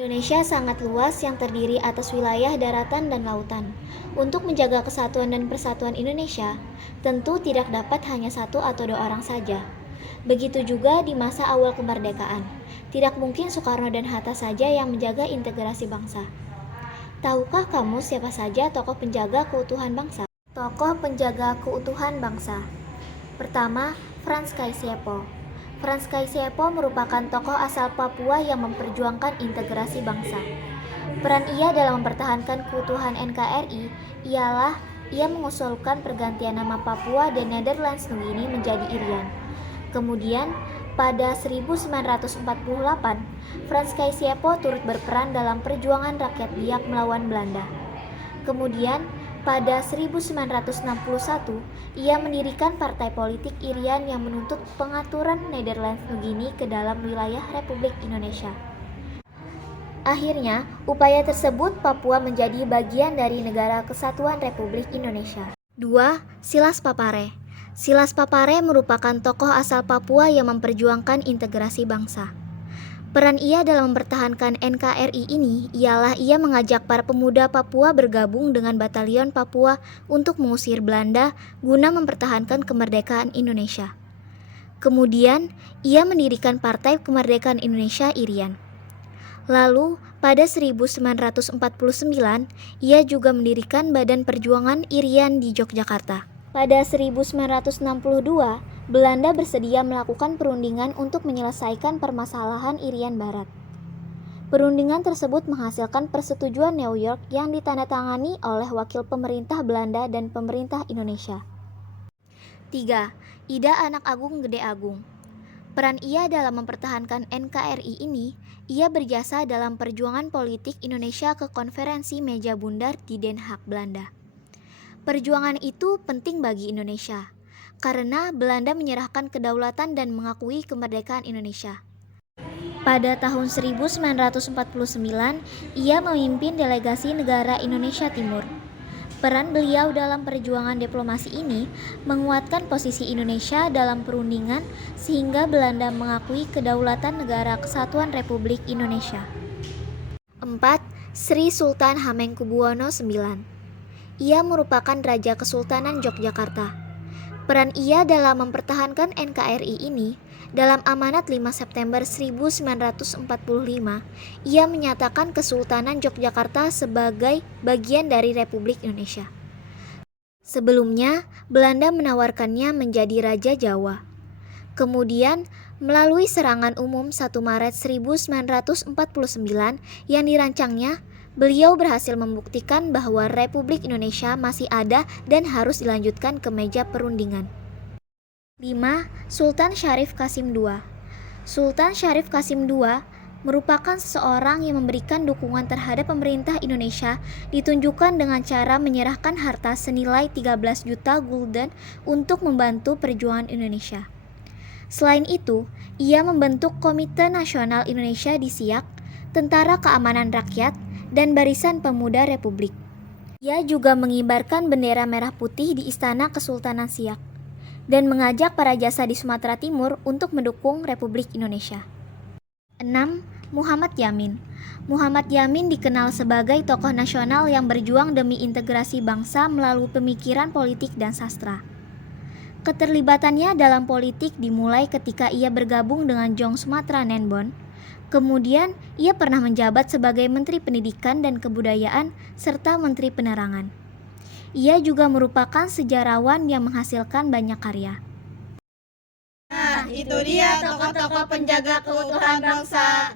Indonesia sangat luas yang terdiri atas wilayah daratan dan lautan. Untuk menjaga kesatuan dan persatuan Indonesia, tentu tidak dapat hanya satu atau dua orang saja. Begitu juga di masa awal kemerdekaan. Tidak mungkin Soekarno dan Hatta saja yang menjaga integrasi bangsa. Tahukah kamu siapa saja tokoh penjaga keutuhan bangsa? Tokoh penjaga keutuhan bangsa. Pertama, Frans Kaisiepo. Frans Kaisiepo merupakan tokoh asal Papua yang memperjuangkan integrasi bangsa. Peran ia dalam mempertahankan keutuhan NKRI ialah ia mengusulkan pergantian nama Papua dan Nederlands New Guinea menjadi Irian. Kemudian, pada 1948, Frans Kaisiepo turut berperan dalam perjuangan rakyat Biak melawan Belanda. Kemudian, pada 1961, ia mendirikan partai politik Irian yang menuntut pengaturan Nederlands New Guinea ke dalam wilayah Republik Indonesia. Akhirnya, upaya tersebut Papua menjadi bagian dari Negara Kesatuan Republik Indonesia. 2. Silas Papare. Silas Papare merupakan tokoh asal Papua yang memperjuangkan integrasi bangsa. Peran ia dalam mempertahankan NKRI ini ialah ia mengajak para pemuda Papua bergabung dengan Batalion Papua untuk mengusir Belanda guna mempertahankan kemerdekaan Indonesia. Kemudian, ia mendirikan Partai Kemerdekaan Indonesia Irian. Lalu, pada 1949, ia juga mendirikan Badan Perjuangan Irian di Yogyakarta. Pada 1962, Belanda bersedia melakukan perundingan untuk menyelesaikan permasalahan Irian Barat. Perundingan tersebut menghasilkan persetujuan New York yang ditandatangani oleh wakil pemerintah Belanda dan pemerintah Indonesia. 3. Ida Anak Agung Gede Agung. Peran ia dalam mempertahankan NKRI ini, ia berjasa dalam perjuangan politik Indonesia ke konferensi meja bundar di Den Haag, Belanda. Perjuangan itu penting bagi Indonesia, karena Belanda menyerahkan kedaulatan dan mengakui kemerdekaan Indonesia. Pada tahun 1949, ia memimpin delegasi negara Indonesia Timur. Peran beliau dalam perjuangan diplomasi ini menguatkan posisi Indonesia dalam perundingan sehingga Belanda mengakui kedaulatan Negara Kesatuan Republik Indonesia. 4. Sri Sultan Hamengkubuwono IX. Ia merupakan Raja Kesultanan Yogyakarta. Peran ia dalam mempertahankan NKRI ini, dalam amanat 5 September 1945, ia menyatakan Kesultanan Yogyakarta sebagai bagian dari Republik Indonesia. Sebelumnya, Belanda menawarkannya menjadi Raja Jawa. Kemudian, melalui serangan umum 1 Maret 1949 yang dirancangnya, beliau berhasil membuktikan bahwa Republik Indonesia masih ada dan harus dilanjutkan ke meja perundingan. 5. Sultan Syarif Qasim II. Sultan Syarif Qasim II merupakan seseorang yang memberikan dukungan terhadap pemerintah Indonesia ditunjukkan dengan cara menyerahkan harta senilai 13 juta gulden untuk membantu perjuangan Indonesia. Selain itu, ia membentuk Komite Nasional Indonesia di Siak, Tentara Keamanan Rakyat, dan Barisan Pemuda Republik. Ia juga mengibarkan bendera merah putih di Istana Kesultanan Siak dan mengajak para jasa di Sumatera Timur untuk mendukung Republik Indonesia. 6. Muhammad Yamin. Muhammad Yamin dikenal sebagai tokoh nasional yang berjuang demi integrasi bangsa melalui pemikiran politik dan sastra. Keterlibatannya dalam politik dimulai ketika ia bergabung dengan Jong Sumatera Nenbon. Kemudian, ia pernah menjabat sebagai Menteri Pendidikan dan Kebudayaan serta Menteri Penerangan. Ia juga merupakan sejarawan yang menghasilkan banyak karya. Nah, itu dia tokoh-tokoh penjaga keutuhan bangsa.